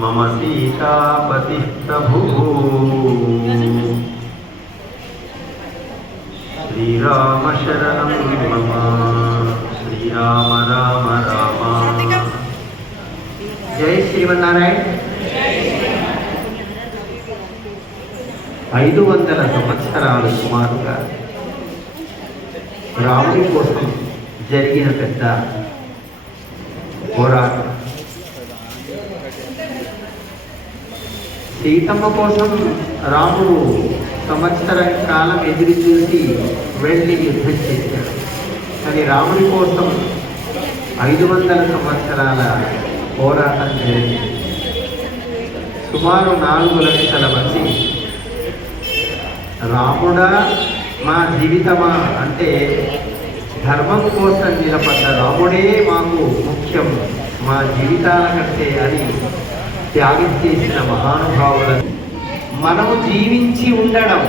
మమ సీతాపతి ప్రభుః శ్రీరామ శరణం మమ శ్రీరామ రామ రామ. జై శ్రీమన్నారాయణ. 500 సంవత్సరాలు సుమారుగా రాముడి కోసం జరిగిన పెద్ద పోరాటం. సీతమ్మ కోసం రాముడు సంవత్సరం కాలం ఎదురు చూసి వెళ్ళి యుద్ధం చేశాడు. కానీ రాముడి కోసం 500 సంవత్సరాల పోరాటం జరిగింది. సుమారు 4 లక్షల మంది రాముడా మా జీవితమా అంటే ధర్మం కోసం నిలబడ్డ రాముడే మాకు ముఖ్యం, మా జీవితాల కంటే అని త్యాగం చేసిన మహానుభావులను మనము జీవించి ఉండడం,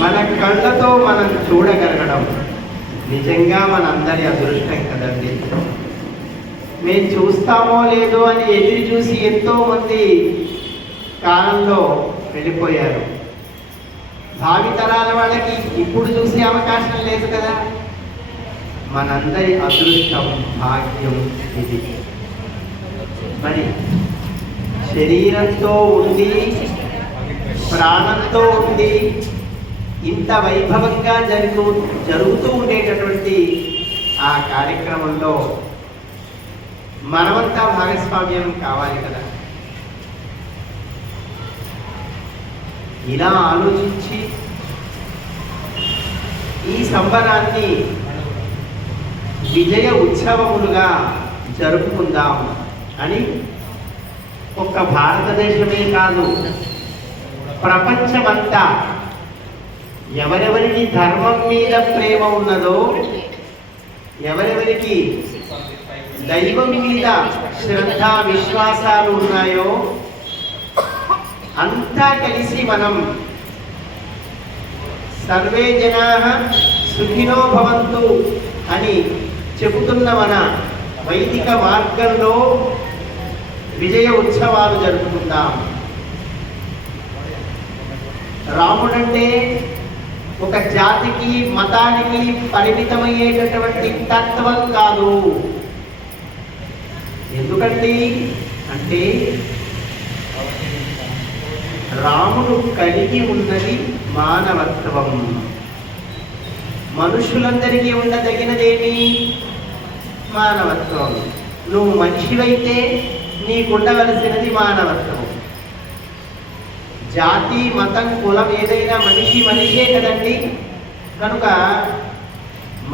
మన కళ్ళతో మనం చూడగలగడం నిజంగా మనందరి అదృష్టం కదండి. మేము చూస్తామో లేదో అని ఎదురు చూసి ఎంతోమంది కాలంలో వెళ్ళిపోయారు. భావితరాల వాళ్ళకి ఇప్పుడు చూసే అవకాశం లేదు కదా. మనందరి అదృష్టం, భాగ్యం ఇది. మరి శరీరంతో ఉండి ప్రాణంతో ఉండి ఇంత వైభవంగా జరుగుతూ ఉండేటటువంటి ఆ కార్యక్రమంలో మనమంతా భాగస్వామ్యం కావాలి కదా. ఇలా ఆలోచించి ఈ సంబరాన్ని విజయ ఉత్సవములుగా జరుపుకుందాం అని ఒక్క భారతదేశమే కాదు, ప్రపంచమంతా ఎవరెవరికి ధర్మం మీద ప్రేమ ఉన్నదో, ఎవరెవరికి దైవం మీద శ్రద్ధ విశ్వాసాలు ఉన్నాయో అంతా కలిసి మనం సర్వే జనాః సుఖినో భవంతు అని చెబుతున్న మన వైదిక మార్గంలో విజయ ఉత్సవాలు జరుపుకుందాం. రాముడంటే ఒక జాతికి మతానికి పరిమితమయ్యేటటువంటి తత్వం కాదు. ఎందుకండి అంటే రాముడు కలిగి ఉన్నది మానవత్వం. మనుషులందరికీ ఉండదగినదేమి? మానవత్వం. నువ్వు మనిషివైతే నీకుండవలసినది మానవత్వం. జాతి మతం కులం ఏదైనా మనిషే కదండి. కనుక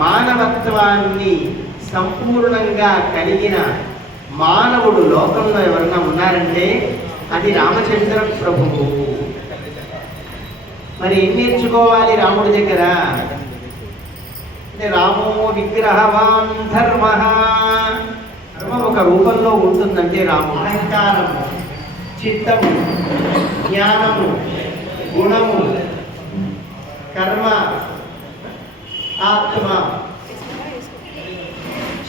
మానవత్వాన్ని సంపూర్ణంగా కలిగిన మానవుడు లోకంలో ఎవరన్నా ఉన్నారంటే అది రామచంద్ర ప్రభువు. మరి ఏం నేర్చుకోవాలి రాముడి దగ్గర అంటే రామో విగ్రహవాన్ ధర్మ. ధర్మం ఒక రూపంలో ఉంటుందంటే రాము అహంకారము, చిత్తము, జ్ఞానము, గుణము, కర్మ, ఆత్మ,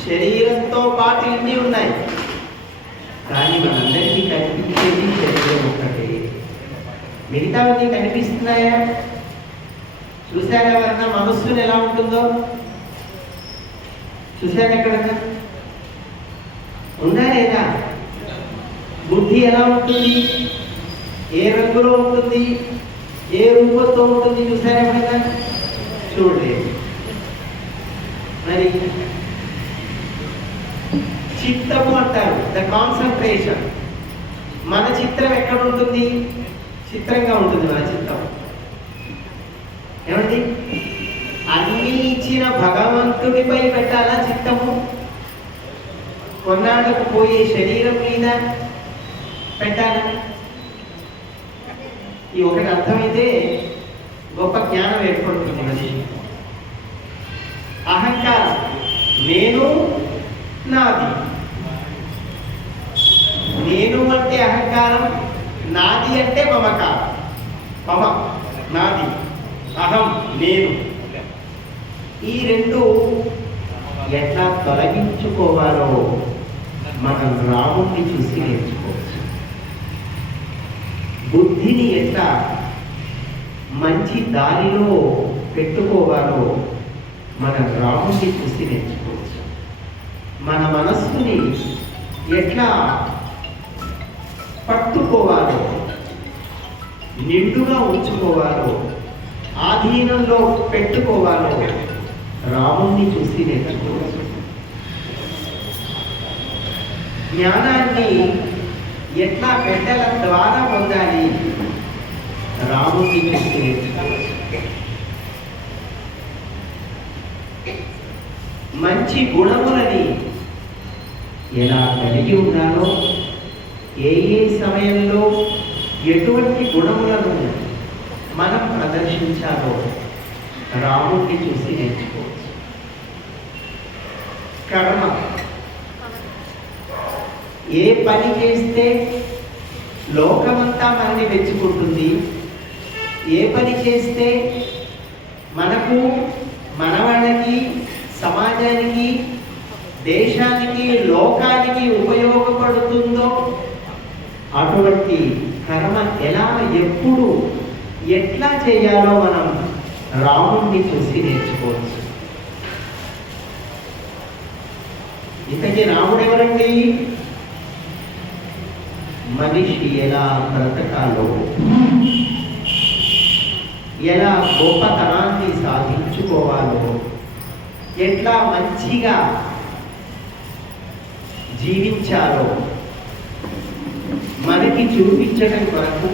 శరీరంతో పాటు ఇన్ని ఉన్నాయి. కానీ మనందరికీ కనిపించేది శరీరం ఒకటే. మిగతావన్నీ కనిపిస్తున్నాయా? చూశారా ఎవరన్నా మనస్సును ఎలా ఉంటుందో? చూశారా ఎక్కడన్నా? ఉందా లేదా? బుద్ధి ఎలా ఉంటుంది? ఏ రంగులో ఉంటుంది? ఏ రూపంతో ఉంటుంది? చూశారా ఎక్కడన్నా? చూడలేదు. మరి చిత్తము అంటారు, ద కాన్సన్ట్రేషన్. మన చిత్రం ఎక్కడ ఉంటుంది? చిత్రంగా ఉంటుంది మన చిత్తం. ఏమండి? అన్ని ఇచ్చిన భగవంతుడిపై పెట్టాలా చిత్తము? కొన్నాళ్ళకు పోయే శరీరం మీద పెట్టాలా? ఈ ఒకటి అర్థమైతే గొప్ప జ్ఞానం ఏర్పడుతుంది మనిషి. అహంకారం, నేను, నాది. నేను అంటే అహంకారం, నాది అంటే మమకారం. మమ నాది, అహం నేను. ఈ రెండు ఎట్లా తొలగించుకోవాలో మనం రాముడిని చూసి నేర్చుకోవచ్చు. బుద్ధిని ఎట్లా మంచి దారిలో పెట్టుకోవాలో మన రాముడిని చూసి నేర్చుకోవచ్చు. మన మనస్సుని ఎట్లా పట్టుకోవాలో, నిండుగా ఉంచుకోవాలో, ఆధీనంలో పెట్టుకోవాలో రాముణ్ణి చూసి నేర్చుకోవచ్చు. జ్ఞానాన్ని ఎట్లా బిడ్డల ద్వారా పొందాలి రాముణ్ణి చూసి నేర్చుకోవచ్చు. మంచి గుణములని ఎలా కలిగి ఉండాలో, ఏ సమయంలో ఎటువంటి గుణములను మనం ప్రదర్శించాలో రాముడిని చూసి నేర్చుకోవచ్చు. కర్మ, ఏ పని చేస్తే లోకమంతా మనని మెచ్చుకుంటుంది, ఏ పని చేస్తే మనకు, మనవాళ్ళకి, సమాజానికి, దేశానికి, లోకానికి ఉపయోగపడుతుందో అటువంటి కర్మ ఎలా, ఎప్పుడు, ఎట్లా చేయాలో మనం రాముడిని చూసి నేర్చుకోవచ్చు. ఇంతకీ రాముడు ఎవరండి? మనిషి ఎలా బ్రతకాలో, ఎలా గొప్పతనాన్ని సాధించుకోవాలో, ఎట్లా మంచిగా జీవించాలో మనకి చూపించడం కొరకు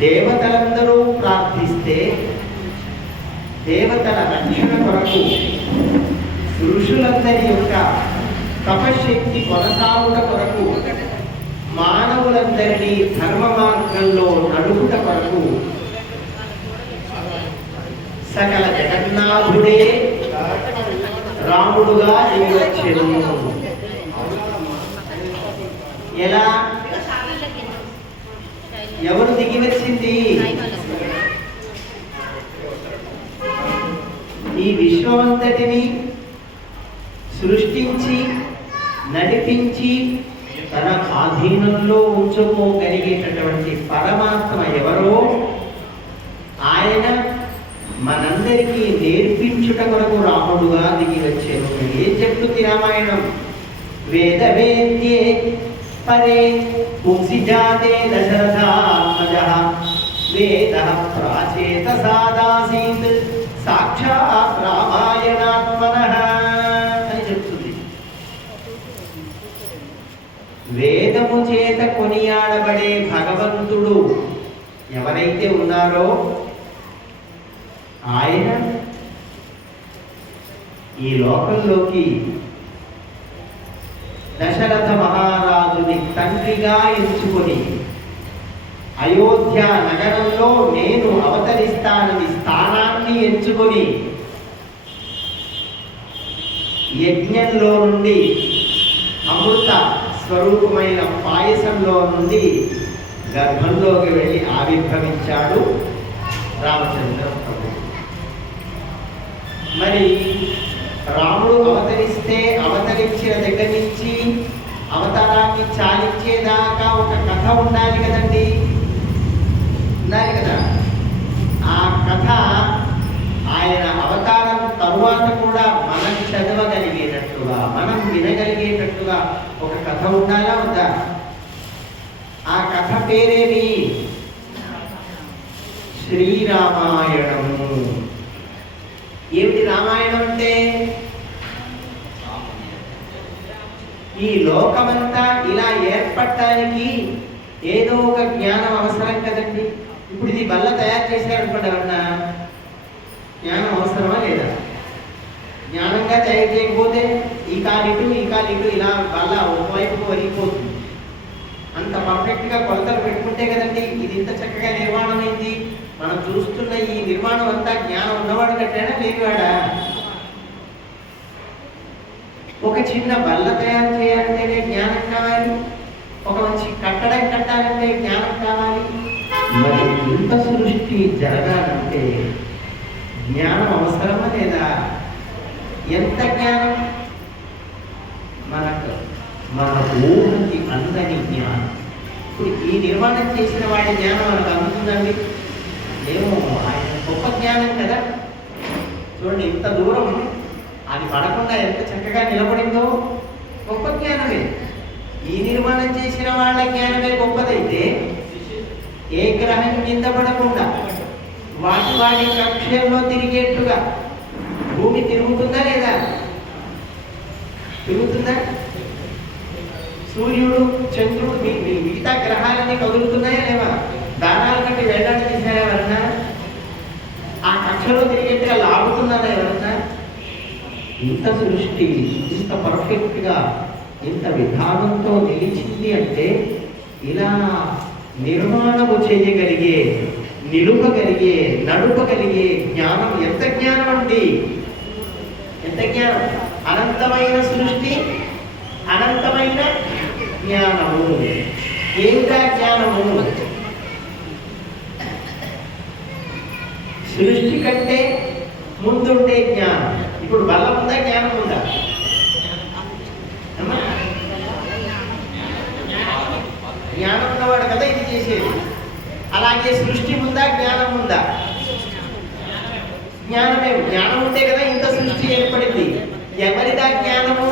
దేవతలందరూ ప్రార్థిస్తే దేవతల రక్షణ కొరకు ఋషులందరి యొక్క తపశక్తి కొనసాగుట కొరకు మానవులందరినీ ధర్మ మార్గంలో నడుపుట కొరకు సకల జగన్నాథుడే రాముడుగా దిగివచ్చెను. ఎలా, ఎవరు దిగివచ్చింది? ఈ విశ్వమంతటిని సృష్టించి నడిపించి తన ఆధీనంలో ఉంచుకోగలిగేటటువంటి పరమాత్మ ఎవరో ఆయన మనందరికీ నేర్పించుట కొరకు రాముడుగా దిగి వచ్చారు. ఏం చెప్తుంది రామాయణం? వేద వేద్యే పరే పుంసి జాతే దశరథాత్మజః వేదః ప్రాచేత సాదాసీత్ సాక్షాత్ రామాయణాత్మనః అని చెప్తుంది. వేదము చేత కొనియాడబడే భగవంతుడు ఎవరైతే ఉన్నారో ఆయన ఈ లోకంలోకి దశరథ మహారాజుని తండ్రిగా ఎంచుకొని అయోధ్య నగరంలో నేను అవతరిస్తానని స్థానాన్ని ఎంచుకొని యజ్ఞంలో నుండి అమృత స్వరూపమైన పాయసంలో నుండి గర్భంలోకి వెళ్ళి ఆవిర్భవించాడు రామచంద్ర ప్రభు. మరి రాముడు అవతరిస్తే అవతరించిన దగ్గర నుంచి అవతారాన్ని చాలించేదాకా ఒక కథ ఉండాలి కదండి, ఉండాలి కదా. ఆ కథ ఆయన అవతారం తరువాత కూడా మనం చదవగలిగేటట్టుగా, మనం వినగలిగేటట్టుగా ఒక కథ ఉండాలా వద్దా? ఆ కథ పేరేమి? శ్రీరామాయణము. ఏమిటి రామాయణం అంటే? ఈ లోకమంతా ఇలా ఏర్పడటానికి ఏదో ఒక జ్ఞానం అవసరం కదండి. ఇప్పుడు ఇది బల్ల తయారు చేశారనుకోండి, ఎవరన్నా జ్ఞానం అవసరమా లేదా? జ్ఞానంగా తయారు చేయకపోతే ఈ కాలిటు ఇలా బల్ల ఒకవైపుకు వరిగిపోతుంది. అంత పర్ఫెక్ట్గా కొలతలు పెట్టుకుంటే కదండి ఇది ఇంత చక్కగా నిర్మాణం అయింది. మనం చూస్తున్న ఈ నిర్మాణం అంతా జ్ఞానం ఉన్నవాడు కట్టాడా లేనివాడా? ఒక చిన్న బల్ల తయారు చేయాలంటేనే జ్ఞానం కావాలి, ఒక మంచి కట్టడం కట్టాలంటే జ్ఞానం కావాలి. మరి ఇంత సృష్టి జరగాలంటే జ్ఞానం అవసరమా లేదా? ఎంత జ్ఞానం? మన ఊహకి అందని జ్ఞానం. ఇప్పుడు ఈ నిర్మాణం చేసిన వాడి జ్ఞానం మనకు అందుతుందండి? ఏమో, ఆయన గొప్ప జ్ఞానం కదా. చూడండి, ఇంత దూరం అది పడకుండా ఎంత చక్కగా నిలబడిందో, గొప్ప జ్ఞానమే. ఈ నిర్మాణం చేసిన వాళ్ళ జ్ఞానమే గొప్పదైతే, ఏ గ్రహం కింద పడకుండా వాటి కక్షల్లో తిరిగేట్టుగా భూమి తిరుగుతుందా లేదా? తిరుగుతుందా? సూర్యుడు, చంద్రుడు, మిగతా గ్రహాలన్నీ కదులుతున్నాయా లేవా? దానాల కంటే వేలాడి తీసారా ఎవరన్నా? ఆ కక్షలో తిరిగేట్టుగా లాగుతున్నారా ఎవరన్నా? ఇంత సృష్టి ఇంత పర్ఫెక్ట్గా ఇంత విధానంతో నిలిచింది అంటే, ఇలా నిర్మాణము చేయగలిగే, నిలుపగలిగే, నడుపగలిగే జ్ఞానం ఎంత జ్ఞానం అండి! ఎంత జ్ఞానం! అనంతమైన సృష్టి, అనంతమైన జ్ఞానము. ఏమిటా జ్ఞానము? సృష్టి కంటే ముందుండే జ్ఞానం. ఇప్పుడు బల్ల ఉందా, జ్ఞానం ఉందా? జ్ఞానం ఉన్నవాడు కదా ఇది చేసేది. అలాగే సృష్టి ఉందా, జ్ఞానం ఉందా? జ్ఞానమే. జ్ఞానం ఉంటే కదా ఇంత సృష్టి ఏర్పడింది. ఎవరిదా జ్ఞానము?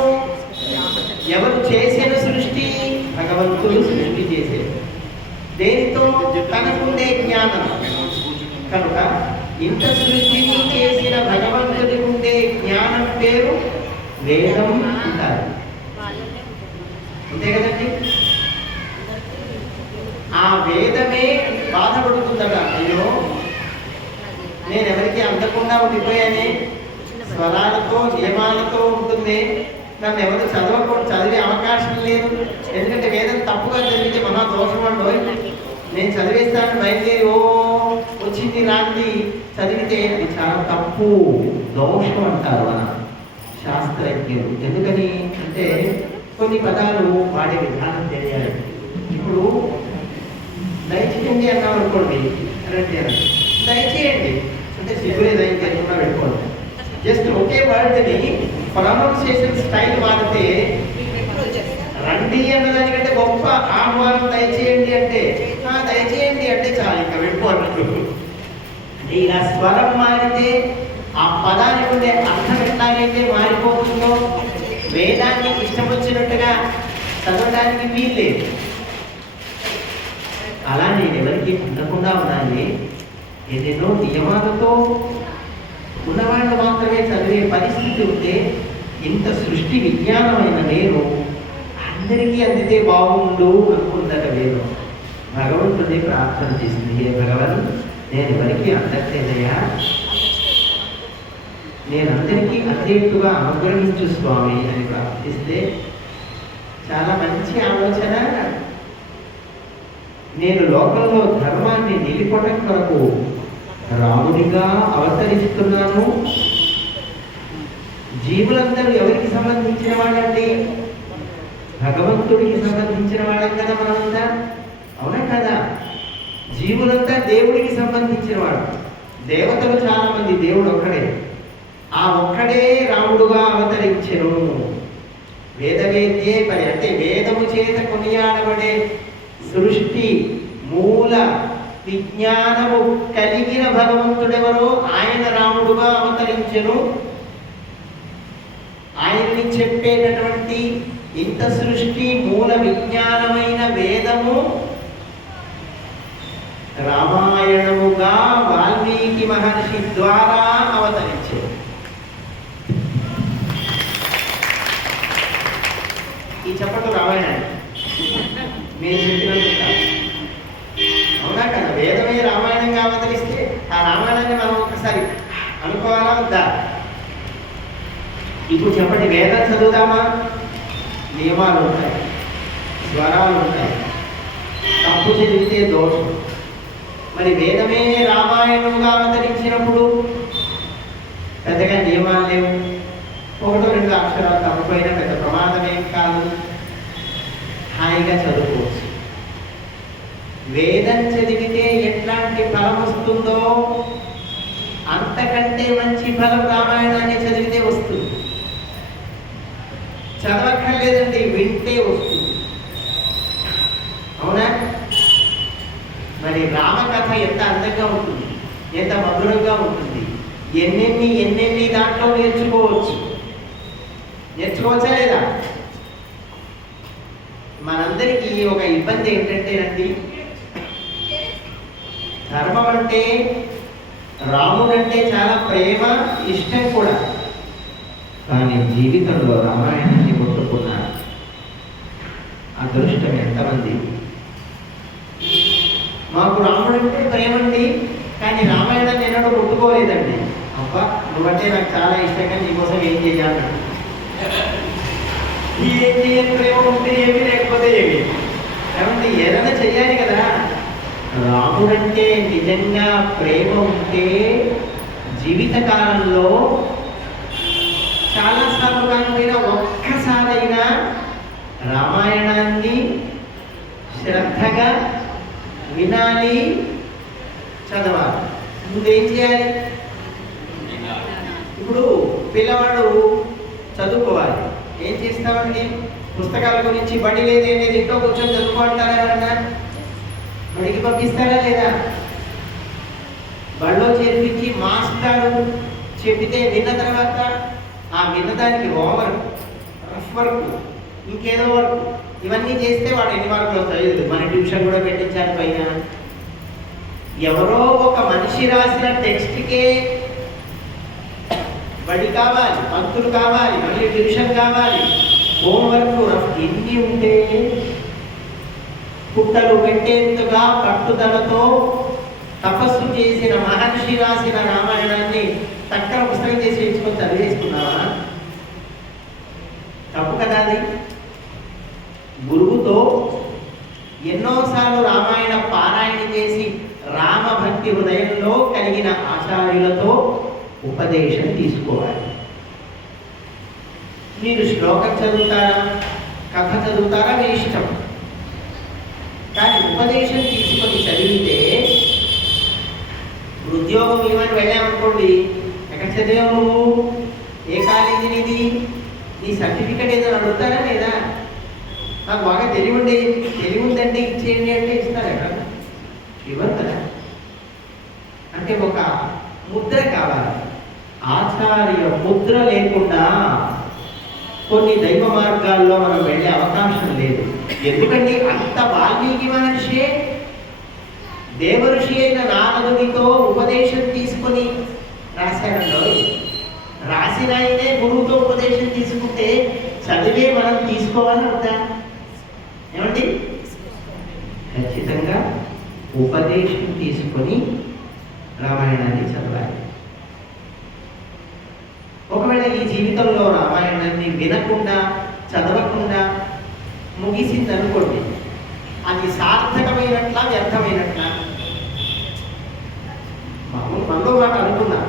ఎవరు చేసిన సృష్టి? భగవంతుడు సృష్టి చేసేది. దేనితో? తనకుండే జ్ఞానం. కనుక ఇంత సృష్టిని చేసిన భగవంతుడి ఉండే జ్ఞానం పేరు వేదం అంటారు. అంతే కదండి? ఆ వేదమే బాధపడుతుందట, అయ్యో నేను ఎవరికి అందకుండా ఉండిపోయానే, స్వరాలతో నియమాలతో ఉంటుంది, నన్ను ఎవరు చదివే అవకాశం లేదు. ఎందుకంటే వేదం తప్పుగా చదివితే మహా దోషం అండో. నేను చదివేస్తాను బయలుదేరి ఓ వచ్చింది రాంది చదివితే అది చాలా తప్పు, దోషం అంటారు మన శాస్త్రజ్ఞులు. ఎందుకని అంటే కొన్ని పదాలు వాడే విధానం తెలియాలి. ఇప్పుడు దయచేయండి అన్నాం అనుకోండి, దయచేయండి అంటే సిగ్గులే దయచేయకుండా పెట్టుకోండి. జస్ట్ ఒకే వర్డ్ని ప్రొనౌన్సియేషన్ స్టైల్ వాడితే, రండి అన్నదానికంటే గొప్ప ఆహ్వానం దయచేయండి అంటే, దయచేయండి అంటే చాలు, ఇంకా పెట్టుకోండి. అంటే ఇలా స్వరం మారితే ఆ పదానికి ఉండే అర్థం ఎట్లాగైతే మారిపోతుందో, వేదాన్ని ఇష్టం వచ్చినట్టుగా చదవడానికి వీల్లేదు. అలా నేను ఎవరికి ఉండకుండా ఉండాలి. ఏదేదో నియమాలతో ఉన్నవాళ్ళు మాత్రమే చదివే పరిస్థితి ఉంటే, ఇంత సృష్టి విజ్ఞానమైన నేను అందరికీ అందితే బాగుండు అనుకుందట వేదం. భగవంతుడిని ప్రార్థన చేసింది, హే భగవన్, నేను ఎవరికి అందట్లేదయ్యా, నేను అందరికీ అందేట్టుగా అనుగ్రహించు స్వామి అని ప్రార్థిస్తే, చాలా మంచి ఆలోచన. నేను లోకంలో ధర్మాన్ని నిలిపడం కొరకు రాముడిగా అవతరిస్తున్నాను. జీవులందరూ ఎవరికి సంబంధించిన వాళ్ళండి? భగవంతుడికి సంబంధించిన వాళ్ళం కదా మనమంతా, అవునా కదా? జీవులంతా దేవుడికి సంబంధించిన వాడు. దేవతలు చాలా మంది, దేవుడు ఒక్కడే. ఆ ఒక్కడే రాముడుగా అవతరించెను. వేదవేద్యే పరి అంటే వేదము చేత కొనియాడబడే సృష్టి మూల విజ్ఞానము కలిగిన భగవంతుడెవరో ఆయన రాముడుగా అవతరించెను. ఆయన్ని చెప్పేటటువంటి ఇంత సృష్టి మూల విజ్ఞానమైన వేదము రామాయణముగా వాల్మీకి మహర్షి ద్వారా అవతరించెను. ఈ చెప్పటు రామాయణాన్ని నేను చెప్పినందుకు, అవునా కదా? వేదమే రామాయణంగా అవతరిస్తే ఆ రామాయణాన్ని మనం ఒకసారి అనుకోవాలా వద్దా? ఇప్పుడు చెప్పండి, వేదం చదువుదామా? నియమాలు ఉంటాయి, స్వరాలు ఉంటాయి, తప్పు చదివితే దోషం. మరి వేదమే రామాయణంగా అవతరించినప్పుడు పెద్దగా నియమాలు లేవు, ఒకటో రెండు అక్షరాలు తప్పపోయినా పెద్ద ప్రమాదమేం కాదు, హాయిగా చదువుకోవచ్చు. వేదం చదివితే ఎట్లాంటి ఫలం వస్తుందో అంతకంటే మంచి ఫలం రామాయణాన్ని చదివితే వస్తుంది. చదవక్కర్లేదండి, వింటే వస్తుంది. అవునా? మరి రామకథ ఎంత అందంగా ఉంటుంది, ఎంత మధురంగా ఉంటుంది. ఎన్నెన్ని దాంట్లో నేర్చుకోవచ్చా లేదా? మనందరికీ ఒక ఇబ్బంది ఏంటంటేనండి, ధర్మం అంటే రాముడంటే చాలా ప్రేమ, ఇష్టం కూడా. కానీ జీవితంలో రామాయణాన్ని కొట్టుకున్న అదృష్టం ఎంతమంది? మాకు రాముడంటే ప్రేమండి, కానీ రామాయణాన్ని ఎన్నడూ ముట్టుకోలేదండి. అబ్బా, నువ్వంటే నాకు చాలా ఇష్టంగా నీకోసం ఏం చేయాలన్నాడు. ఏం చేయని ప్రేమ ఉంటే ఏమి, లేకపోతే ఏమి. ఏమంటే ఏదైనా చెయ్యాలి కదా. రాముడంటే నిజంగా ప్రేమ ఉంటే జీవితకాలంలో చాలాసార్లు కాకపోయినా ఒక్కసారైనా రామాయణాన్ని శ్రద్ధగా వినాలి, చదవాలి. ముందేం చేయాలి? ఇప్పుడు పిల్లవాడు చదువుకోవాలి, ఏం చేస్తామండి? పుస్తకాల గురించి బడి లేదేనేది ఇంట్లో కూర్చొని చదువుకుంటారా? ఎవరన్నా బడికి పంపిస్తారా లేదా? బడిలో చేర్పించి మాస్టారు చెబితే విన్న తర్వాత ఆ విన్నదానికి హోంవర్క్, రఫ్ వర్క్, ఇంకేదో వర్క్, ఇవన్నీ చేస్తే వాడు ఎన్ని మార్కులు వస్తాయి? మన ట్యూషన్ కూడా పెట్టించాలి పైన. ఎవరో ఒక మనిషి రాసిన టెక్స్ట్కే బడి కావాలి, పంతులు కావాలి, మళ్ళీ ట్యూషన్ కావాలి, హోంవర్క్, రఫ్, ఎన్ని ఉంటే పుట్టలు పెట్టేందుగా పట్టుదలతో తపస్సు చేసిన మహర్షి రాసిన రామాయణాన్ని తక్కన పుస్తకం చేసి ఇచ్చుకొని చదివేసుకున్నావా? తప్పు కదా అది. గురువుతో ఎన్నోసార్లు రామాయణ పారాయణ చేసి రామభక్తి హృదయంలో కలిగిన ఆచార్యులతో ఉపదేశం తీసుకోవాలి. మీరు శ్లోకం చదువుతారా, కథ చదువుతారా, మీ ఇష్టం. కానీ ఉపదేశం తీసుకొని చదివితే, ఉద్యోగం ఏమని వెళ్ళామనుకోండి, ఎక్కడ చదివావు నువ్వు, ఏ కాలేజీ నీది, నీ సర్టిఫికెట్ ఏదో అడుగుతారా లేదా? నాకు బాగా తెలివి ఉందంటే ఇచ్చేయండి అంటే ఇస్తారా? ఎక్కడ ఇవ్వరు కదా. అంటే ఒక ముద్ర కావాలి. ఆచార్య ముద్ర లేకుండా కొన్ని దైవ మార్గాల్లో మనం వెళ్ళే అవకాశం లేదు. ఎందుకంటే అంత వాల్మీకి మహర్షి దేవఋషి అయిన నారదునితో ఉపదేశం తీసుకొని రాశాడంలో. రాసిన ఆయనే గురువుతో ఉపదేశం తీసుకుంటే చదివే మనం తీసుకోవాలని అర్థం. ఏమండి? ఖచ్చితంగా ఉపదేశం తీసుకొని రామాయణాన్ని చదవాలి. ఒకవేళ ఈ జీవితంలో రామాయణాన్ని వినకుండా, చదవకుండా ముగిసిందనుకోండి, అది సార్థకమైనట్లా, వ్యర్థమైనట్లా? మనలో మాట అనుకున్నా.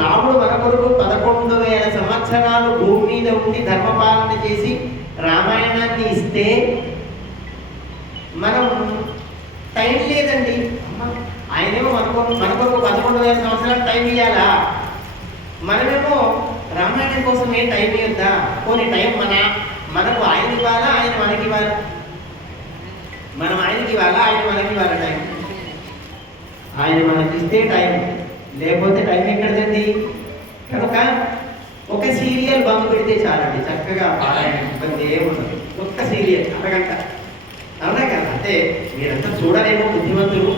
రాముడు మన కొరకు 11,000 సంవత్సరాలు భూమి మీద ఉండి ధర్మపాలన చేసి రామాయణాన్ని ఇస్తే మనం టైం లేదండి. ఆయనేమో మన కొరకు 11,000 సంవత్సరాలు టైం ఇవ్వాలా? మనమేమో రామాయణం కోసం ఏం టైం ఇవ్వద్దా? కొన్ని టైం మనకు ఆయన ఇవ్వాలా, ఆయన మనకి ఇవ్వాలి? మనం ఆయనకి ఇవ్వాలా, ఆయన మనకి ఇవ్వాలా? టైం ఆయన మనకి ఇస్తే టైం, లేకపోతే టైం ఎక్కడదండి. కనుక ఒక సీరియల్ బంద్ పెడితే చాలండి, చక్కగా పారాయణ, ఇబ్బంది ఏముండదు. ఒక్క సీరియల్ అరగంట, అవునా కదా? అంటే మీరంతా చూడలేమో, బుద్ధిమంతులు.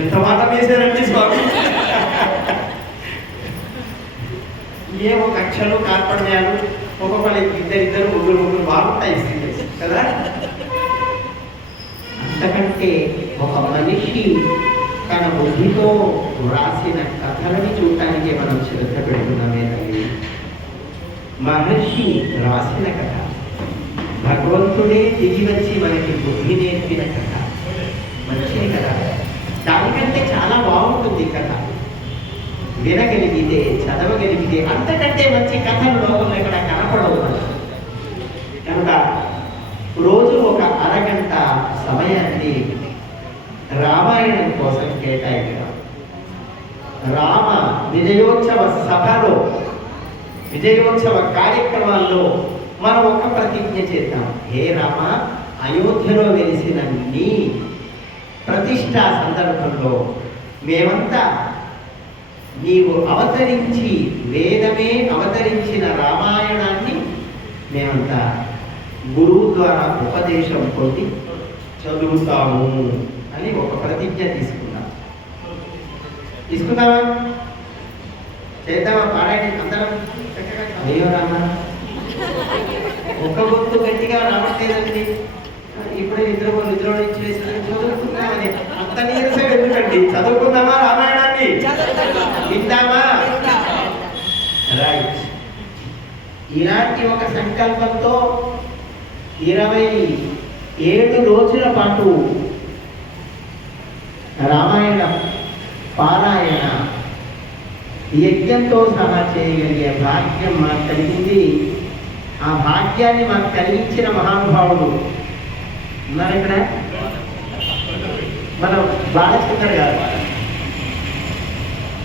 ఎంత మాట వేసారండి స్వామి. ఏమో కక్షలు, కార్పణ్యాలు, ఒక్కొక్కరు ఇద్దరు ముగ్గురు బాగుంటాయి సీరియల్స్ కదా. అంతకంటే ఒక మనిషి తన బుద్ధితో రాసిన కథలని చూడటానికి మనం శ్రద్ధ పెడుతున్నామే తల్లి. మహర్షి రాసిన కథ, భగవంతుడే దిగి వచ్చి మనకి బుద్ధి నేర్పిన కథ, మంచిది కదా. దానికంటే చాలా బాగుంటుంది కథ. వినగలిగితే, చదవగలిగితే అంతకంటే మంచి కథలు లోకంలో ఇక్కడ కనపడవు. కనుక రోజు ఒక అరగంట సమయాన్ని రామాయణం కోసం కేటాయించడం. రామ విజయోత్సవ సభలో, విజయోత్సవ కార్యక్రమాల్లో మనం ఒక ప్రతిజ్ఞ చేద్దాం. హే రామ, అయోధ్యలో వెలిసిన నీ ప్రతిష్ఠా సందర్భంలో మేమంతా నీవు అవతరించి వేదమే అవతరించిన రామాయణాన్ని మేమంతా గురువు ద్వారా ఉపదేశం పొంది చదువుతాము అని ఒక ప్రతిజ్ఞ తీసుకుందామా? చేద్దామా? పారాయణ అందరం అయ్యో రామా, ఒక్క గుర్తు గట్టిగా రావట్లేదండి. ఇప్పుడే నిద్ర నుంచి చదువుకుందామని అంత నీరసం ఎందుకండి? చదువుకుందామా రామాయణాన్ని? విందామా? రైట్. ఇలాంటి ఒక సంకల్పంతో 27 రోజుల పాటు రామాయణ పారాయణ యజ్ఞంతో సహా చేయగలిగే భాగ్యం మాకు కలిగింది. ఆ భాగ్యాన్ని మాకు కలిగించిన మహానుభావుడు ఉన్నారు ఇక్కడ, మన బాలచంద్ర గారు.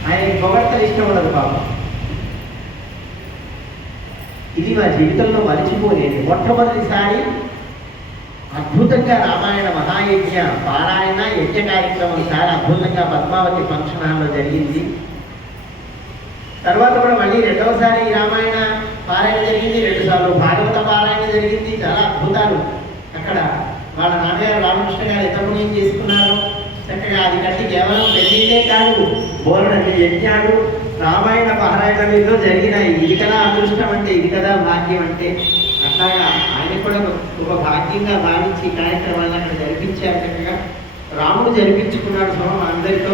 ఆయన పొగడ్తలు ఇష్టం ఉండదు పాపం. ఇది మా జీవితంలో మరిచిపోలేదు. మొట్టమొదటిసారి అద్భుతంగా రామాయణ మహాయజ్ఞ పారాయణ యజ్ఞ కార్యక్రమం చాలా అద్భుతంగా పద్మావతి ఫంక్షన్ హాల్లో జరిగింది. తర్వాత కూడా మళ్ళీ రెండవసారి రామాయణ పారాయణ జరిగింది, 2 సార్లు భాగవత పారాయణ జరిగింది. చాలా అద్భుతాలు అక్కడ వాళ్ళ నాన్నగారు రామకృష్ణ గారు యజ్ఞం చేసుకున్నారు చక్కగా. అది కట్టి కేవలం పెళ్లిళ్ళే కాదు, బోలెడన్ని యజ్ఞాలు రామాయణ పారాయణలో జరిగినాయి. ఇది కదా అదృష్టం అంటే, ఇది కదా భాగ్యం అంటే. అట్లాగా ఆయన కూడా ఒక భాగ్యంగా భావించి కార్యక్రమాలను అక్కడ జరిపించారు. చక్కగా రాముడు జరిపించుకున్నాడు స్వామి అందరితో,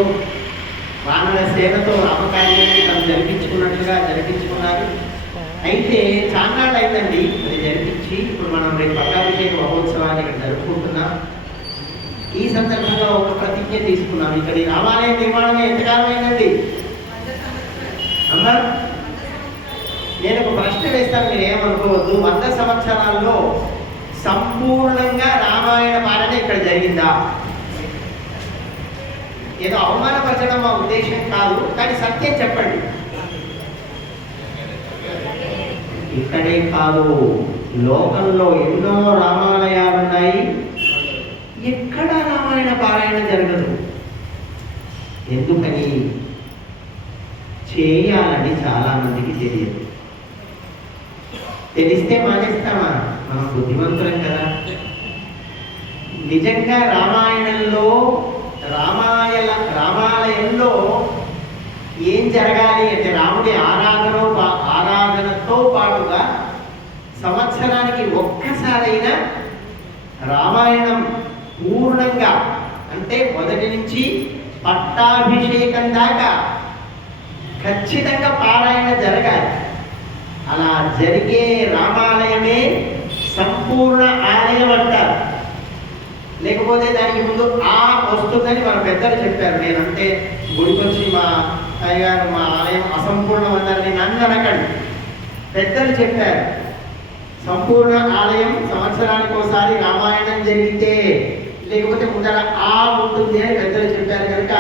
వానర సేనతో రామకార్యాన్ని తను జరిపించుకున్నట్లుగా జరిపించుకున్నారు. అయితే చాన్నాళ్ళు అయిందండి అది జరిపించి. ఇప్పుడు మనం రేపు పట్టాభిషేక మహోత్సవాన్ని ఇక్కడ జరుపుకుంటున్నాం. ఈ సందర్భంగా ఒక ప్రతిజ్ఞ తీసుకున్నాం. ఇక్కడ ఈ రామాలయ నిర్మాణం ఎంతకాలం అయిందండి అన్నారు? నేను ఒక ప్రశ్న వేస్తాను, మీరు ఏమనుకోవద్దు. 100 సంవత్సరాల్లో సంపూర్ణంగా రామాయణ పాలన ఇక్కడ జరిగిందా? ఏదో అవమానపరచడం మా ఉద్దేశం కాదు, కానీ సత్యం చెప్పండి. ఇక్కడే కాదు, లోకంలో ఎన్నో రామాలయాలు ఉన్నాయి, ఎక్కడ రామాయణ పారాయణ జరగదు. ఎందుకని? చేయాలని చాలా మందికి తెలియదు. తెలిస్తే మానేస్తామా? మనం బుద్ధిమంతులం కదా. నిజంగా రామాయణంలో రామాలయంలో ఏం జరగాలి అంటే, రాముడి ఆరాధనతో పాటుగా సంవత్సరానికి ఒక్కసారైనా రామాయణం పూర్ణంగా, అంటే మొదటి నుంచి పట్టాభిషేకం దాకా ఖచ్చితంగా పారాయణ జరగాలి. అలా జరిగే రామాలయమే సంపూర్ణ ఆలయం అంటారు. లేకపోతే దానికి ముందు వస్తుందని మన పెద్దలు చెప్పారు. నేనంటే గుడికొచ్చి మా అయ్యగారు మా ఆలయం అసంపూర్ణం అన్నారని నన్ను అనకండి. పెద్దలు చెప్పారు సంపూర్ణ ఆలయం సంవత్సరానికి ఒకసారి రామాయణం జరిగితే, లేకపోతే ముందర ఉంటుంది అని పెద్దలు చెప్పారు. కనుక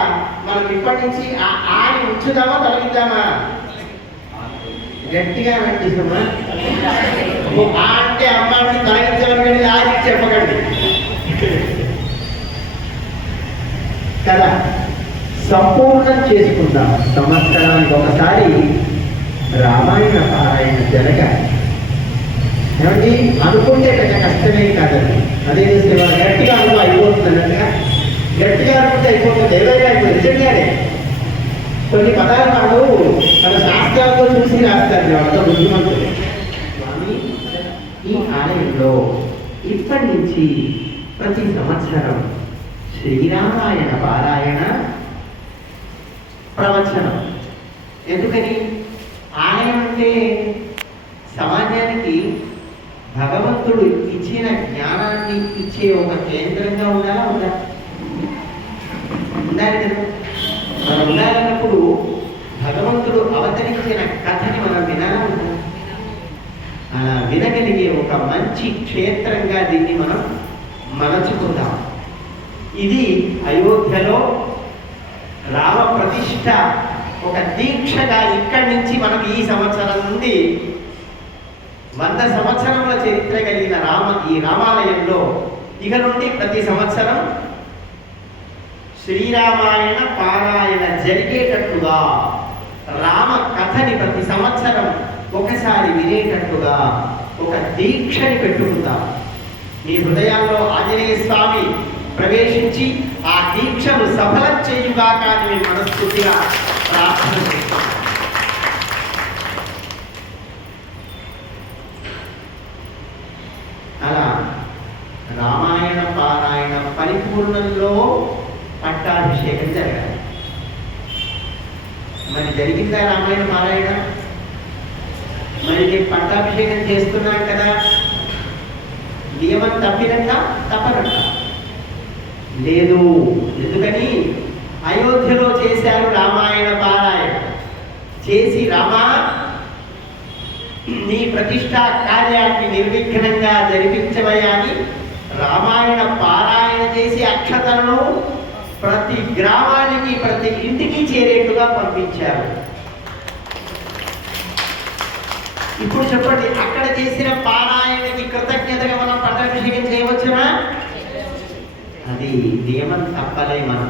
మనం ఇప్పటి నుంచి ఆని ఉంచుదామా తొలగిద్దామా? గట్టిగా నటిస్తామా? అంటే అమ్మాయిని తొలగించమని ఆది చెప్పకండి కదా. సంపూర్ణం చేసుకుందాం. సంవత్సరానికి ఒకసారి రామాయణ పారాయణ జరగాలి. ఏమండి అనుకుంటే పెద్ద కష్టమే కాదండి. అదే గట్టిగా అనుకో అయిపోతుంది అన్నట్టుగా, గట్టిగా అనుకుంటే అయిపోతుంది. ఏదైనా అయిపోతుంది నిజంగానే. కొన్ని పదాలు వాడు తన శాస్త్రాలతో చూసి రాస్తారు. వాళ్ళతో బుద్ధిమంతులు. స్వామి, ఈ ఆలయంలో ఇప్పటి నుంచి ప్రతి సంవత్సరం శ్రీరామాయణ పారాయణ ప్రవచనం. ఎందుకని? ఆలయం అంటే సమాజానికి భగవంతుడు ఇచ్చిన జ్ఞానాన్ని ఇచ్చే ఒక కేంద్రంగా ఉండాలా? ఉండాలి కదా. మనం ఉండాలన్నప్పుడు భగవంతుడు అవతరించిన కథని మనం వినాలా? అలా వినగలిగే ఒక మంచి క్షేత్రంగా దీన్ని మనం మలచుకుందాం. ఇది అయోధ్యలో రామ ప్రతిష్ఠ ఒక దీక్షగా ఇక్కడి నుంచి మనం ఈ సంవత్సరం నుండి 100 సంవత్సరముల చరిత్ర కలిగిన ఈ రామాలయంలో ఇక నుండి ప్రతి సంవత్సరం శ్రీరామాయణ పారాయణ జరిగేటట్టుగా, రామ కథని ప్రతి సంవత్సరం ఒకసారి వినేటట్టుగా ఒక దీక్షని పెట్టుకుందాం. మీ హృదయాల్లో ఆంజనేయ స్వామి ప్రవేశించి ఆ దీక్షను సఫలం చేయుగాక అని మేము మనస్ఫూర్తిగా ప్రార్థన చేస్తాం. అలా రామాయణ పారాయణ పరిపూర్ణంలో పట్టాభిషేకం జరగాలి. మరి జరిగిందా రామాయణ పారాయణ? మరి నేను పట్టాభిషేకం చేస్తున్నాను కదా, నియమం తప్పినట్ట తప్పనట్ట? లేదు. ఎందుకని? అయోధ్యలో చేశారు రామాయణ పారాయణ చేసి, రామా నీ ప్రతిష్టా కార్యాన్ని నిర్విఘ్నంగా జరిపించవయ్యా అని రామాయణ పారాయణ చేసి అక్షతలను ప్రతి గ్రామానికి ప్రతి ఇంటికి చేరేట్టుగా పంపించారు. ఇప్పుడు చెప్పండి, అక్కడ చేసిన పారాయణకి కృతజ్ఞతగా మనం పట్టాభిషేకం చేయవచ్చునా? అది నియమం తప్పలే. మనం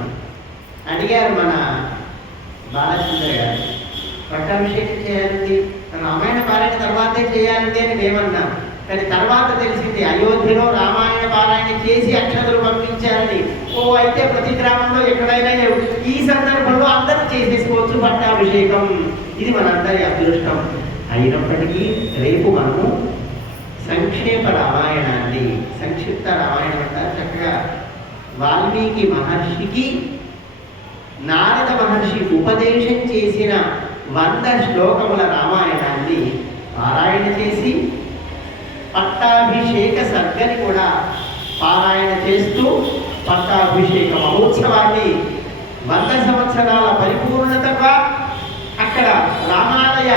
అడిగారు మన బాలచంద్ర గారు, పట్టాభిషేకం చేయాలండి, రామాయణ పారాయణ తర్వాతే చేయాలండి అని మేమన్నాం. కానీ తర్వాత తెలిసింది అయోధ్యలో రామాయణ పారాయణ చేసి అక్షతలు పంపించారని. అయితే ప్రతి గ్రామంలో ఎక్కడైనా ఈ సందర్భంలో అందరూ చేసేసుకోవచ్చు పట్టాభిషేకం. ఇది మనందరి అదృష్టం. అయినప్పటికీ రేపు మనము సంక్షేప రామాయణాన్ని, సంక్షిప్త రామాయణం అంటారు, చక్కగా వాల్మీకి మహర్షికి నారద మహర్షి ఉపదేశం చేసిన 100 శ్లోకముల రామాయణాన్ని పారాయణ చేసి పట్టాభిషేక సర్గని కూడా పారాయణ చేస్తూ పట్టాభిషేక మహోత్సవాన్ని 100 సంవత్సరాల పరిపూర్ణతగా అక్కడ రామాలయ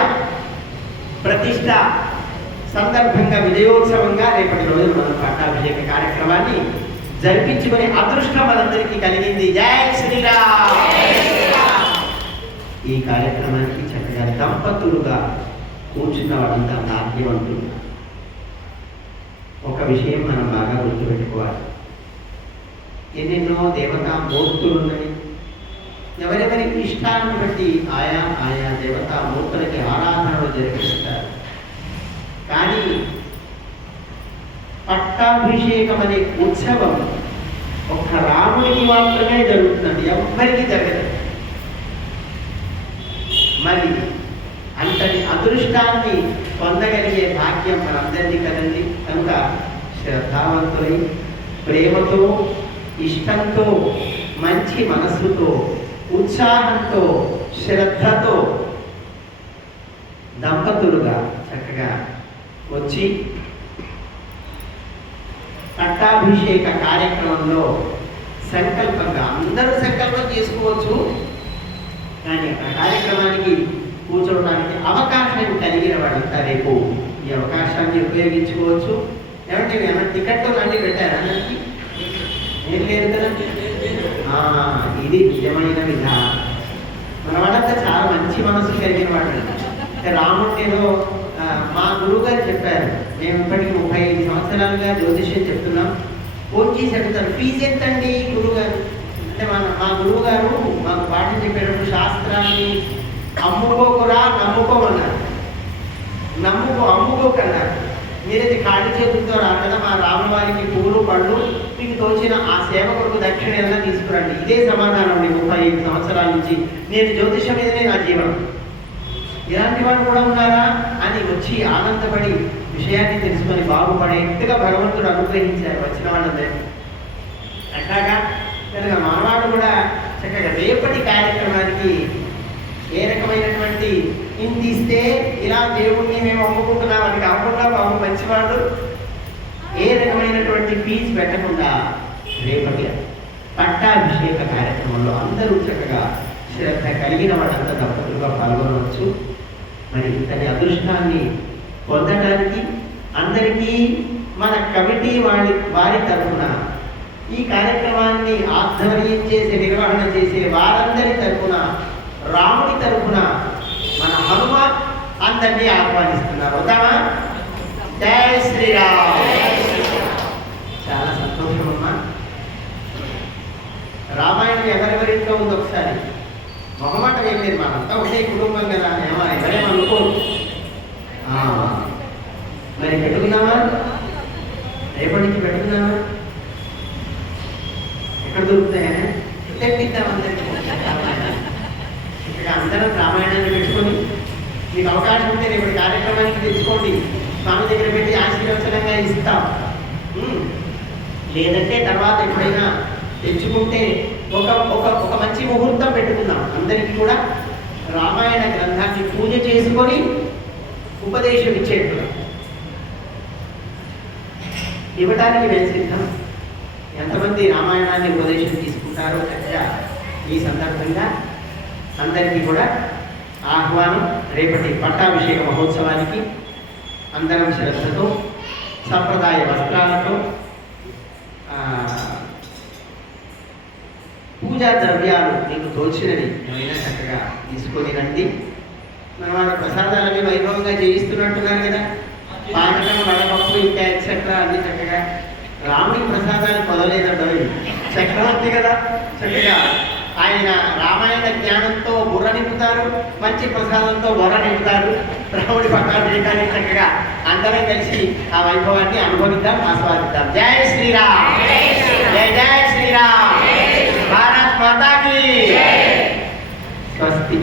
ప్రతిష్ట సందర్భంగా విజయోత్సవంగా రేపటి రోజున మనం పట్టాభిషేక కార్యక్రమాన్ని జరిపించుకునే అదృష్టం మనందరికీ కలిగింది. జై శ్రీరామ్. ఈ కార్యక్రమానికి చక్కగా దంపతులుగా కూర్చున్న వాళ్ళంతా భాగ్యవంతులు. ఒక విషయం మనం బాగా గుర్తుపెట్టుకోవాలి, ఎన్నెన్నో దేవతా మూర్తులు ఉన్నాయి. ఎవరెవరి ఇష్టాలను బట్టి ఆయా ఆయా దేవతా మూర్తులకి ఆరాధనలు జరిపిస్తారు. కానీ పట్టాభిషేకం అనే ఉత్సవం ఒక్క రాముడికి మాత్రమే జరుగుతుంది, ఎవ్వరికి జరగదు. మరి అంతటి అదృష్టాన్ని పొందగలిగే భాగ్యం మనందరినీ కదండి. కనుక శ్రద్ధావంతులై, ప్రేమతో, ఇష్టంతో, మంచి మనస్సుతో, ఉత్సాహంతో, శ్రద్ధతో దంపతులుగా చక్కగా వచ్చి పట్టాభిషేక కార్యక్రమంలో సంకల్పంగా అందరూ సంకల్పం చేసుకోవచ్చు. కానీ ఆ కార్యక్రమానికి కూర్చోవడానికి అవకాశం కలిగిన వాళ్ళంతా రేపు ఈ అవకాశాన్ని ఉపయోగించుకోవచ్చు. ఏమంటే ఏమైనా టికెట్లు లాంటివి పెట్టారా? అందరికి ఏం లేదు కదా. ఇది నిజమైన విధానం. మన వాళ్ళంతా చాలా మంచి మనసు కలిగిన వాళ్ళు. రాముడు ఏదో మా గురువు గారు చెప్పారు, మేము ఇప్పటికి 35 సంవత్సరాలుగా జ్యోతిష్యం చెప్తున్నాం. ఫోన్ చేసి అడుగుతారు, ఫీజు ఎంతండి గురువు గారు అంటే మా గురువు గారు మాకు పాఠం చెప్పేటప్పుడు శాస్త్రాన్ని అమ్ముకోకురా నమ్ముకోమన్నారు. అమ్ముకోకన్నారు. మీరైతే ఖాళీ చేతులతో రాదు కదా, మా రాముల వారికి పువ్వులు పళ్ళు మీకు తోచిన ఆ సేవకులకు దక్షిణ ఏదైనా తీసుకురండి. ఇదే సమాధానం అండి 35 సంవత్సరాల నుంచి. నేను జ్యోతిషం మీదనే నా జీవనం. ఇలాంటి వాళ్ళు కూడా ఉన్నారా అని వచ్చి ఆనందపడి విషయాన్ని తెలుసుకొని బాగుపడేట్టుగా భగవంతుడు అనుగ్రహించారు వచ్చిన వాళ్ళందరినీ. అట్లాగా కనుక మనవాడు కూడా చక్కగా రేపటి కార్యక్రమానికి ఏ రకమైనటువంటి ఇంత ఇస్తే ఇలా దేవుణ్ణి మేము అమ్ముకుంటున్నామని కాకుండా బాబు మంచివాడు, ఏ రకమైనటువంటి ఫీజు పెట్టకుండా రేపటి పట్టాభిషేక కార్యక్రమంలో అందరూ చక్కగా శ్రద్ధ కలిగిన వాళ్ళంతా దంపతులుగా పాల్గొనవచ్చు. మరి ఇంతటి అదృష్టాన్ని పొందడానికి అందరికీ మన కమిటీ వారి తరఫున, ఈ కార్యక్రమాన్ని ఆధ్వర్యం చేసే, నిర్వహణ చేసే వారందరి తరఫున, రాముడి తరఫున మన హనుమాన్ అందరినీ ఆహ్వానిస్తున్నారు. వద్దామా? జై శ్రీరామ్. చాలా సంతోషం. ఎవరెవరింట్లో ఉంది ఒకసారి. మొహమాటం ఏం లేదు, మనంతా ఒకటే కుటుంబం కదా, ఎవరేమనుకోరు. మరి పెట్టుకుందామా? రేపటి నుంచి పెట్టుకుందామా? ఎక్కడ దొరుకుతాయా? తెప్పిద్దాం అందరికీ. ఇక్కడ అందరం రామాయణాన్ని పెట్టుకొని మీకు అవకాశం ఉంటే రేపటి కార్యక్రమానికి తెచ్చుకోండి, స్వామి దగ్గర పెట్టి ఆశీర్వచనంగా ఇస్తాం. లేదంటే తర్వాత ఎప్పుడైనా తెచ్చుకుంటే ఒక ఒక ఒక మంచి ముహూర్తం పెట్టుకుందాం. అందరికీ కూడా రామాయణ గ్రంథాన్ని పూజ చేసుకొని ఉపదేశం ఇచ్చేట్లు ఇవ్వటానికి మేము సిద్ధం. ఎంతమంది రామాయణాన్ని ఉపదేశం తీసుకుంటారో చక్కగా ఈ సందర్భంగా అందరికీ కూడా ఆహ్వానం. రేపటి పట్టాభిషేక మహోత్సవానికి అందరం శ్రద్ధతో సంప్రదాయ వస్త్రాలతో పూజా ద్రవ్యాలు మీకు తోచినవి ఏమైనా చక్కగా తీసుకొని రండి. మన వాళ్ళ ప్రసాదాలన్నీ వైభవంగా చేయిస్తున్నట్టున్నారు కదా, పానకం, వడపప్పు, ఇంకా ఎక్సెట్రా అన్ని చక్కగా. రాముడి ప్రసాదాన్ని పొదలేదండి, చక్రవర్తి కదా, చక్కగా ఆయన రామాయణ జ్ఞానంతో బుర్ర నింపుతారు, మంచి ప్రసాదంతో బుర్ర నింపుతారు. రాముడి పట్టాభిషేకాన్ని చక్కగా అందరం కలిసి ఆ వైభవాన్ని అనుభవిద్దాం, ఆస్వాదిద్దాం. జై శ్రీరామ్, జై జై శ్రీరామ్, భారత్ మాతా కీ స్వస్తి.